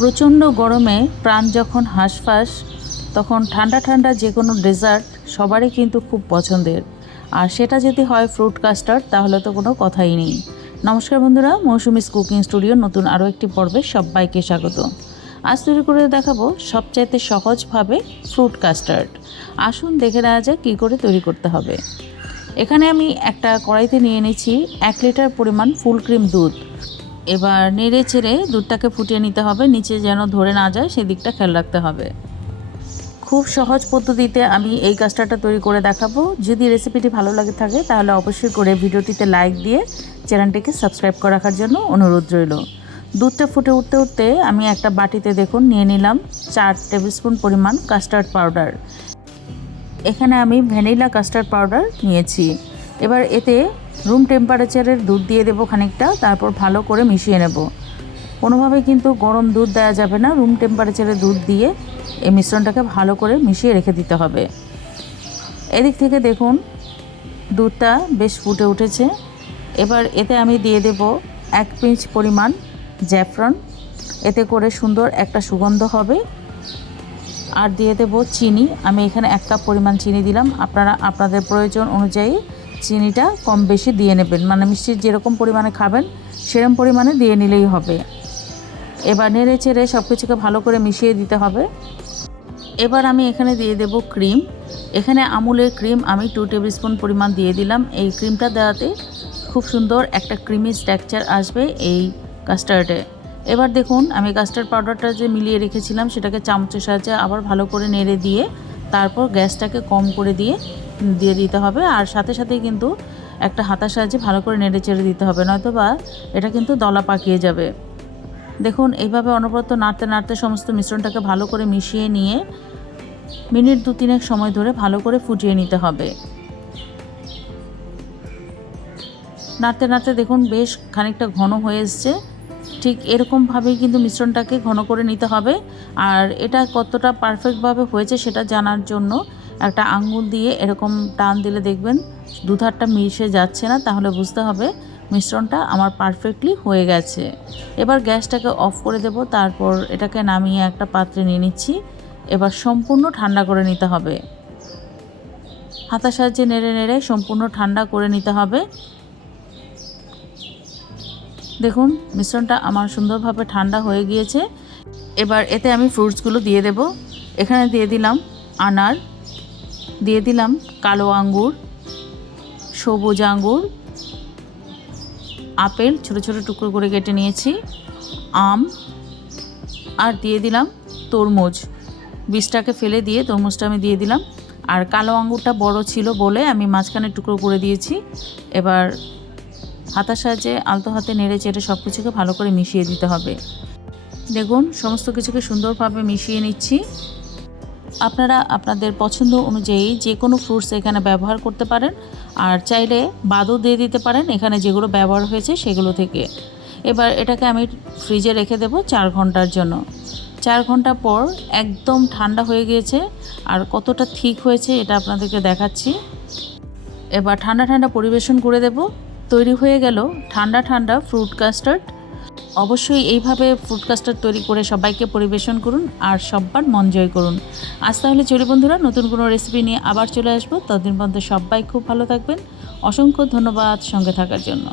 প্রচণ্ড গরমে প্রাণ যখন হাঁসফাঁস, তখন ঠান্ডা ঠান্ডা যে কোনো ডেজার্ট সবারই কিন্তু খুব পছন্দের। আর সেটা যদি হয় ফ্রুট কাস্টার্ড, তাহলে তো কোনো কথাই নেই। নমস্কার বন্ধুরা, মৌসুমিস কুকিং স্টুডিও নতুন আরও একটি পর্বে সবাইকে স্বাগত। আজ তৈরি করে দেখাবো সবচাইতে সহজভাবে ফ্রুট কাস্টার্ড। আসুন দেখে নেওয়া যাক কী করে তৈরি করতে হবে। এখানে আমি একটা কড়াইতে নিয়ে নিয়েছি এক লিটার পরিমাণ ফুল ক্রিম দুধ। এবার নেড়ে চেড়ে দুধটাকে ফুটিয়ে নিতে হবে, নিচে যেন ধরে না যায় সেদিকটা খেয়াল রাখতে হবে। খুব সহজ পদ্ধতিতে আমি এই কাস্টারটা তৈরি করে দেখাবো। যদি রেসিপিটি ভালো লাগে থাকে, তাহলে অবশ্যই করে ভিডিওটিতে লাইক দিয়ে চ্যানেলটিকে সাবস্ক্রাইব করে রাখার জন্য অনুরোধ রইল। দুধটা ফুটে উঠতে উঠতে আমি একটা বাটিতে দেখুন, নিয়ে নিলাম চার টেবিল স্পুন পরিমাণ কাস্টার্ড পাউডার। এখানে আমি ভ্যানিলা কাস্টার্ড পাউডার নিয়েছি। এবার এতে রুম টেম্পারেচারের দুধ দিয়ে দেবো খানিকটা, তারপর ভালো করে মিশিয়ে নেব। কোনোভাবে কিন্তু গরম দুধ দেওয়া যাবে না রুম টেম্পারেচারে দুধ দিয়ে এই মিশ্রণটাকে ভালো করে মিশিয়ে রেখে দিতে হবে। এদিক থেকে দেখুন, দুধটা বেশ ফুটে উঠেছে। এবার এতে আমি দিয়ে দেব এক পিঞ্চ পরিমাণ জ্যাফরন এতে করে সুন্দর একটা সুগন্ধ হবে। আর দিয়ে দেব চিনি। আমি এখানে এক কাপ পরিমাণ চিনি দিলাম। আপনারা, আপনাদের প্রয়োজন অনুযায়ী চিনিটা কম বেশি দিয়ে নেবেন। মানে মিষ্টি যেরকম পরিমাণে খাবেন, সেরকম পরিমাণে দিয়ে নিলেই হবে। এবার নেড়ে চেড়ে সব কিছুকে ভালো করে মিশিয়ে দিতে হবে। এবার আমি এখানে দিয়ে দেব ক্রিম। এখানে আমুলের ক্রিম আমি টু টেবিল স্পুন পরিমাণ দিয়ে দিলাম। এই ক্রিমটা দেওয়াতে খুব সুন্দর একটা ক্রিমি স্ট্রাকচার আসবে এই কাস্টার্ডে এবার দেখুন, আমি কাস্টার্ড পাউডারটা যে মিলিয়ে রেখেছিলাম, সেটাকে চামচের সাহায্যে আবার ভালো করে নেড়ে দিয়ে তারপর গ্যাসটাকে কম করে দিয়ে দিয়ে দিতে হবে। আর সাথে সাথে কিন্তু একটা হাতার সাহায্যে ভালো করে নেড়ে চেড়ে দিতে হবে। নয়তো বা এটা কিন্তু দলা পাকিয়ে যাবে। দেখুন, এইভাবে অনবরত নাড়তে নাড়তে সমস্ত মিশ্রণটাকে ভালো করে মিশিয়ে নিয়ে মিনিট দু তিনেক সময় ধরে ভালো করে ফুটিয়ে নিতে হবে। নাড়তে নাড়তে দেখুন, বেশ খানিকটা ঘন হয়ে এসছে। ঠিক এরকমভাবেই কিন্তু মিশ্রণটাকে ঘন করে নিতে হবে। আর এটা কতটা পারফেক্টভাবে হয়েছে সেটা জানার জন্য একটা আঙ্গুল দিয়ে এরকম টান দিলে দেখবেন দুধারটা মিশে যাচ্ছে না, তাহলে বুঝতে হবে মিশ্রণটা আমার পারফেক্টলি হয়ে গেছে। এবার গ্যাসটাকে অফ করে দেব, তারপর এটাকে নামিয়ে একটা পাত্রে নিয়ে নিচ্ছি। এবার সম্পূর্ণ ঠান্ডা করে নিতে হবে। হাতার সাহায্যে নেড়ে নেড়ে সম্পূর্ণ ঠান্ডা করে নিতে হবে। দেখুন, মিশ্রণটা আমার সুন্দরভাবে ঠান্ডা হয়ে গিয়েছে। এবার এতে আমি ফ্রুটসগুলো দিয়ে দেব। এখানে দিয়ে দিলাম আনার, দিয়ে দিলাম কালো আঙ্গুর, সবুজ আঙ্গুর, আপেল, ছোট ছোট টুকরো করে কেটে নিয়েছি, আম, আর দিয়ে দিলাম তরমুজ। বীজটাকে ফেলে দিয়ে তরমুজটা আমি দিয়ে দিলাম। আর কালো আঙ্গুরটা বড় ছিল বলে আমি মাঝখানে টুকরো করে দিয়েছি। এবার হাতার সাহায্যে আলতো হাতে নেড়ে চেড়ে সব কিছুকে ভালো করে মিশিয়ে দিতে হবে। দেখুন, সমস্ত কিছুকে সুন্দরভাবে মিশিয়ে নিচ্ছি। আপনারা আপনাদের পছন্দ অনুযায়ী যে কোনো ফ্রুটস এখানে ব্যবহার করতে পারেন, আর চাইলে বাদও দিয়ে দিতে পারেন এখানে যেগুলো ব্যবহার হয়েছে সেগুলো থেকে। এবার এটাকে আমি ফ্রিজে রেখে দেব চার ঘণ্টার জন্য। চার ঘণ্টা পর একদম ঠান্ডা হয়ে গিয়েছে, আর কতটা ঠিক হয়েছে এটা আপনাদেরকে দেখাচ্ছি। এবার ঠান্ডা ঠান্ডা পরিবেশন করে দেব। তৈরি হয়ে গেল ঠান্ডা ঠান্ডা ফ্রুট কাস্টার্ড অবশ্যই এইভাবে ফ্রুট কাস্টার্ড তৈরি করে সবাইকে পরিবেশন করুন আর সব্বার মন জয় করুন। আজ তাহলে চলি বন্ধুরা, নতুন কোনো রেসিপি নিয়ে আবার চলে আসব। ততদিন পর্যন্ত সবাই খুব ভালো থাকবেন। অসংখ্য ধন্যবাদ সঙ্গে থাকার জন্য।